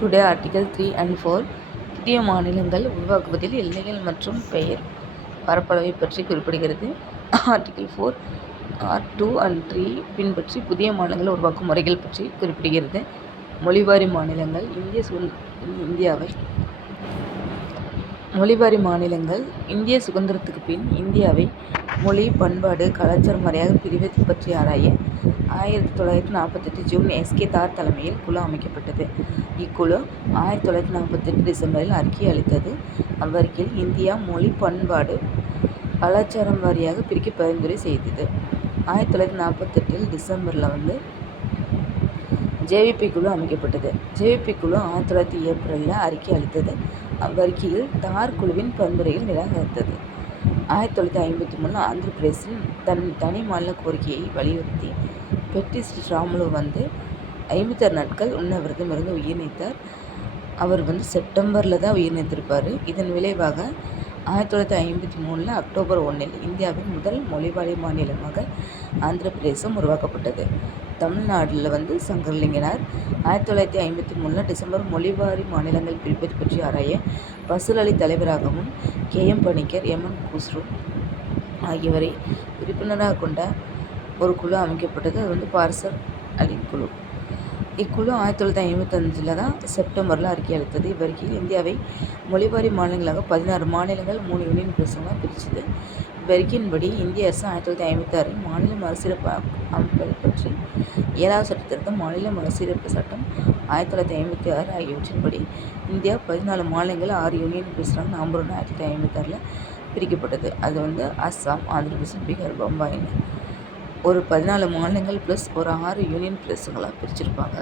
Today article three and four புதிய மாநிலங்கள் உருவாக்குவதில் எல்லைகள் மற்றும் பெயர் பரப்பளவை பற்றி குறிப்பிடுகிறது. Article four or two and three பின்பற்றி புதிய மாநிலங்களை உருவாக்கும் முறைகள் பற்றி குறிப்பிடுகிறது. மொழிவாரி மாநிலங்கள் இந்திய சுதந் இந்தியாவை மொழிவாரி மாநிலங்கள் இந்திய சுதந்திரத்துக்கு பின் இந்தியாவை மொழி பண்பாடு கலாச்சாரம் வாரியாக பிரிவது பற்றி ஆராய ஆயிரத்தி தொள்ளாயிரத்தி நாற்பத்தெட்டு ஜூன் எஸ்.கே. தார் தலைமையில் குழு அமைக்கப்பட்டது. இக்குழு ஆயிரத்தி தொள்ளாயிரத்தி நாற்பத்தெட்டு டிசம்பரில் அறிக்கை அளித்தது. அவ்வறிக்கையில் இந்தியா மொழி பண்பாடு கலாச்சாரம் வாரியாக பிரிக்க பரிந்துரை செய்தது. ஆயிரத்தி தொள்ளாயிரத்தி நாற்பத்தெட்டில் டிசம்பரில் வந்து ஜேவிபி குழு அமைக்கப்பட்டது. ஜே. குழு ஆயிரத்தி தொள்ளாயிரத்தி ஏப்ரலில் அறிக்கை அளித்தது. அவ்வறிக்கையில் தார் குழுவின் பரிந்துரையில் நிராகரித்தது. ஆயிரத்தி தொள்ளாயிரத்தி ஐம்பத்தி மூணு ஆந்திர பிரதேசில் தன் தனி மாநில கோரிக்கையை வலியுறுத்தி பெட்டி ஸ்ரீ ராமுலு வந்து ஐம்பத்தாறு நாட்கள் உண்ணாவிரதம் இருந்து உயிர் நீத்தார். அவர் வந்து செப்டம்பரில் தான் உயிர் நீத்திருப்பார். இதன் விளைவாக ஆயிரத்தி தொள்ளாயிரத்தி ஐம்பத்தி மூணில் அக்டோபர் ஒன்றில் இந்தியாவின் முதல் மொழிவாரி மாநிலமாக ஆந்திர பிரதேசம் உருவாக்கப்பட்டது. தமிழ்நாட்டில் வந்து சங்கரலிங்கனார் ஆயிரத்தி தொள்ளாயிரத்தி ஐம்பத்தி மூணில் டிசம்பர் மொழிவாரி மாநிலங்கள் பிரிப்பது பற்றி ஆராய பசல் அலி தலைவராகவும் K. M. Panikkar M. N. Kunzru ஆகியோரை உறுப்பினராக கொண்ட ஒரு குழு அமைக்கப்பட்டது. அது வந்து பார்சர் அலி குழு. இக்குழு ஆயிரத்தி தொள்ளாயிரத்தி ஐம்பத்தஞ்சில் தான் செப்டம்பரில் அறிக்கை அளித்தது. இவ்வறிக்கையில் இந்தியாவை மொழிவாரி மாநிலங்களாக பதினாறு மாநிலங்கள் மூணு யூனியன் பிரதேசங்களாக பிரித்தது. இவ்வறிக்கையின்படி இந்திய அரசு ஆயிரத்தி தொள்ளாயிரத்தி ஐம்பத்தாறில் மாநில மறுசீரப்பு அமைப்பது பற்றி ஏழாவது சட்டத்திருத்தம் மாநில மறுசீரப்பு சட்டம் ஆயிரத்தி தொள்ளாயிரத்தி ஐம்பத்தி ஆறு ஆகியவற்றின்படி இந்தியா பதினாலு மாநிலங்கள் ஆறு யூனியன் பிரதேசங்கள் நவம்பர் ஒன்று ஆயிரத்தி தொள்ளாயிரத்தி ஐம்பத்தாறில் பிரிக்கப்பட்டது. அது வந்து அஸ்ஸாம் ஆந்திர பிரதேசம் பீகார் பம்பாயின்னு ஒரு பதினாலு மாநிலங்கள் பிளஸ் ஒரு ஆறு யூனியன் பிரதேசங்களாக பிரிச்சுருப்பாங்க.